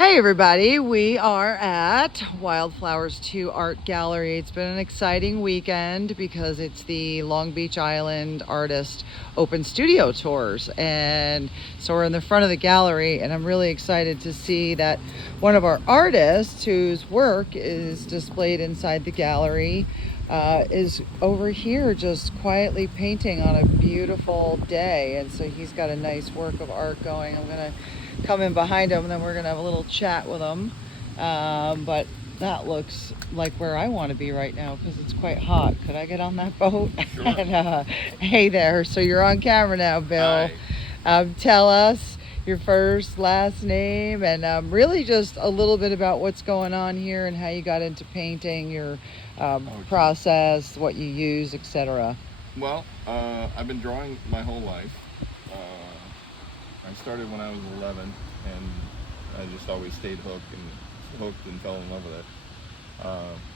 Hey everybody, we are at Wildflowers 2 Art Gallery. It's been an exciting weekend because it's the Long Beach Island Artist Open Studio Tours. And so we're in the front of the gallery and I'm really excited to see that one of our artists whose work is displayed inside the gallery is over here just quietly painting on a beautiful day. And so he's got a nice work of art going. I'm gonna come in behind him and then we're gonna have a little chat with him. But that looks like where I want to be right now because it's quite hot. Could I get on that boat? Sure. And hey there, so you're on camera now, Bill. Hi. Tell us your first, last name, and really just a little bit about what's going on here and how you got into painting, your Okay. process, what you use, etc. Well, I've been drawing my whole life. I started when I was 11, and I just always stayed hooked and fell in love with it.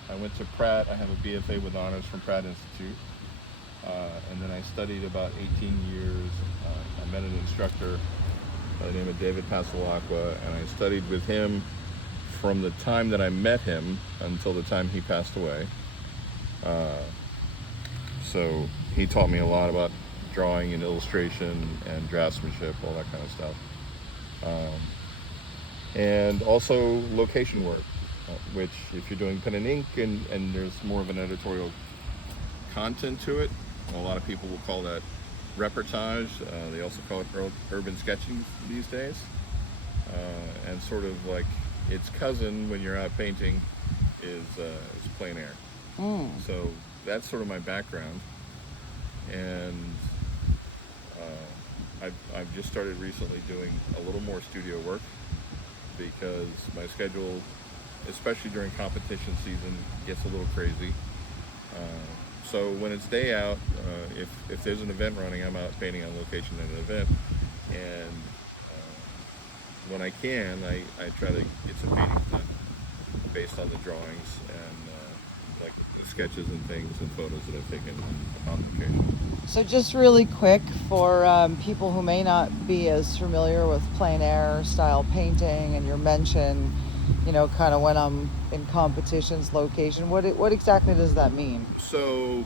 I went to Pratt. I have a BFA with honors from Pratt Institute, and then I studied about 18 years. I met an instructor by the name of David Pasalacqua, and I studied with him from the time that I met him until the time he passed away. So he taught me a lot about drawing and illustration and draftsmanship, all that kind of stuff. And also location work, which if you're doing pen and ink and there's more of an editorial content to it, a lot of people will call that reportage. They also call it urban sketching these days. And sort of like its cousin when you're out painting is plein air. So that's sort of my background, and I've just started recently doing a little more studio work because my schedule, especially during competition season, gets a little crazy. So when it's day out, if there's an event running, I'm out painting on location at an event, and when I can, I try to get some paintings done based on the drawings and like the sketches and things and photos that I've taken on location. So just really quick for people who may not be as familiar with plein air style painting and your mention, kind of when I'm in competitions, location, what exactly does that mean? So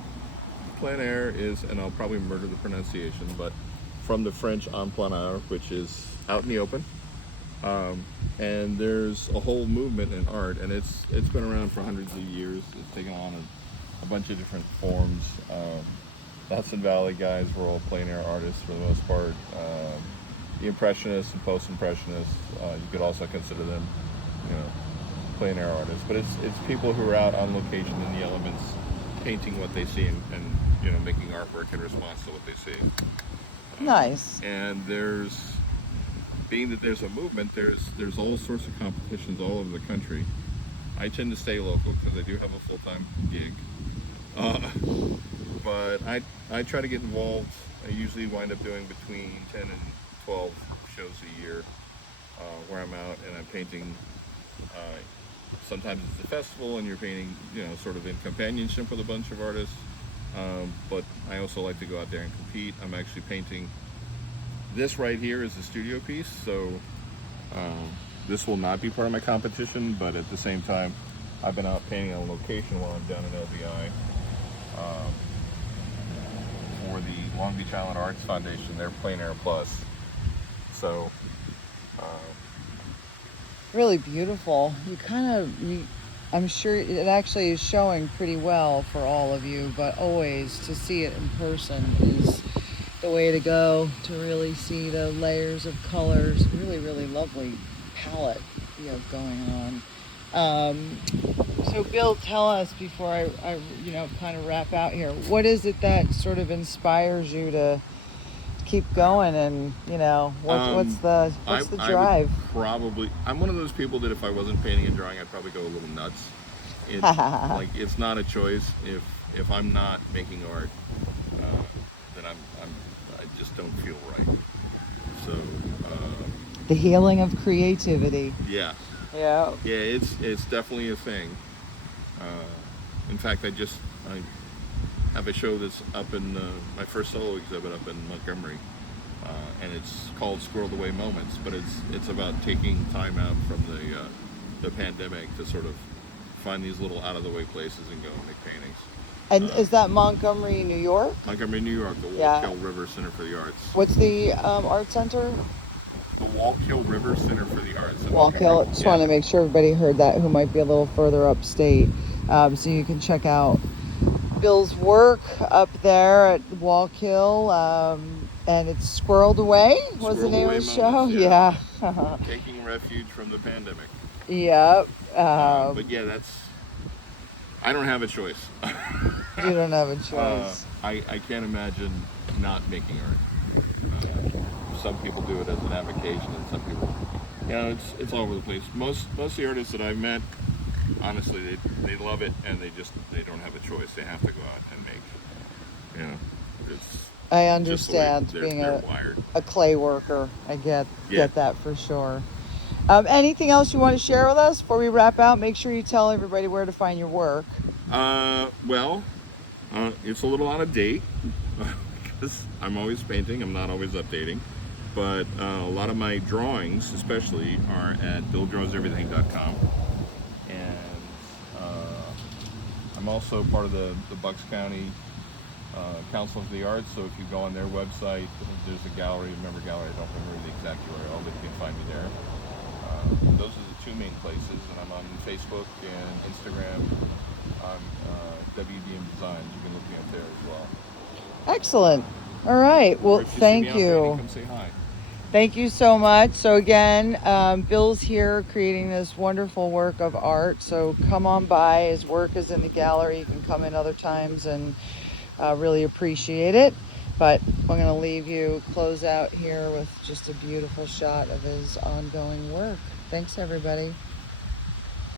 plein air is, and I'll probably murder the pronunciation, but from the French en plein air, which is out in the open. And there's a whole movement in art, and it's been around for hundreds of years. It's taken on a bunch of different forms. The Hudson Valley guys were all plein air artists for the most part. The Impressionists and Post-Impressionists, you could also consider them, plein air artists. But it's people who are out on location in the elements, painting what they see and making artwork in response to what they see. Nice. And being that there's a movement, there's all sorts of competitions all over the country. I tend to stay local because I do have a full-time gig. But I try to get involved. I usually wind up doing between 10 and 12 shows a year where I'm out and I'm painting. Sometimes it's a festival and you're painting, sort of in companionship with a bunch of artists. But I also like to go out there and compete. I'm actually painting. This right here is a studio piece, so this will not be part of my competition, but at the same time, I've been out painting on location while I'm down in LBI for the Long Beach Island Arts Foundation, their Plein Air Plus. So, Really beautiful. I'm sure it actually is showing pretty well for all of you, but always to see it in person is the way to go, to really see the layers of colors. Really, really lovely palette you have going on. So Bill, tell us before I kind of wrap out here, what is it that sort of inspires you to keep going, and what's the drive? I'm one of those people that if I wasn't painting and drawing, I'd probably go a little nuts. Like it's not a choice. If I'm not making art, then I just don't feel right. So The healing of creativity. yeah, Yeah. it's definitely a thing. In fact, I have a show that's up in my first solo exhibit up in Montgomery and it's called Squirreled Away Moments. But it's about taking time out from the pandemic to sort of find these little out of the way places and go and make paintings. And is that Montgomery, New York? Montgomery, New York, the Yeah. Wallkill River Center for the Arts. What's the art center? The Wallkill River Center for the Arts. in Wallkill. Montgomery. Just Yeah. want to make sure everybody heard that who might be a little further upstate. So you can check out Bill's work up there at Wallkill. And it's Squirreled Away was the Squirreled name Away of the show? Moments, Yeah. Taking refuge from the pandemic. Yep. But yeah, I don't have a choice. You don't have a choice. I can't imagine not making art. Some people do it as an avocation, and some people, it's all over the place. Most of the artists that I've met, honestly, they love it, and they don't have a choice. They have to go out and make. It's I just the way understand being they're wired. a clay worker. I Yeah. get that for sure. Anything else you want to share with us before we wrap out? Make sure you tell everybody where to find your work. Well, it's a little out of date because I'm always painting. I'm not always updating. But a lot of my drawings, especially, are at BillDrawsEverything.com. And I'm also part of the Bucks County Council of the Arts. So if you go on their website, there's a gallery, a member gallery. I don't remember the exact URL, but you can find me there. Those are the two main places, and I'm on Facebook and Instagram on WDM Designs. You can look me up there as well. Excellent. All right. Well, Or if you see thank me out painting, you. come say hi. Thank you so much. So again, Bill's here creating this wonderful work of art. So come on by. His work is in the gallery. You can come in other times and really appreciate it. But I'm going to leave you close out here with just a beautiful shot of his ongoing work. Thanks, everybody.